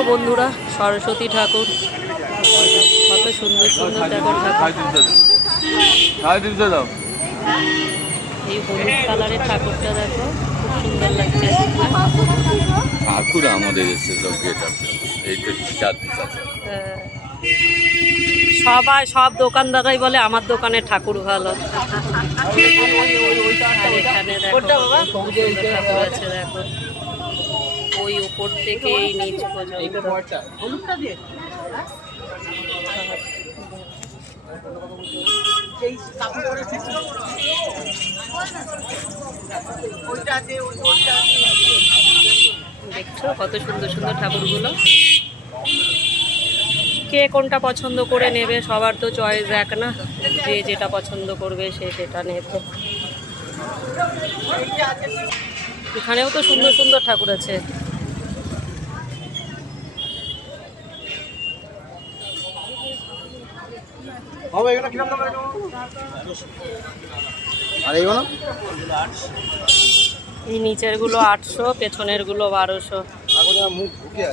দেখো বন্ধুরা, সরস্বতী ঠাকুর কত সুন্দর সুন্দর দেখো ঠাকুর। এই হলুদ কালারের ঠাকুরটা দেখো, খুব সুন্দর লাগছে। ঠাকুর আমাদের এসে সবাই সব দোকানদারাই বলে আমার দোকানের ঠাকুর ভালো। আর এখানে দেখো কত সুন্দর ঠাকুর আছে দেখো, ওই উপর থেকে এই নিচ পর্যন্ত। দেখছো কত সুন্দর সুন্দর ঠাকুরগুলো। কে কোনটা পছন্দ করে নেবে, সবার তো চয়েস এক না, যে যেটা পছন্দ করবে সে সেটা নেবে। এখানেও তো সুন্দর সুন্দর ঠাকুর আছে। এই নিচের গুলো 800, পেছনের গুলো 1200।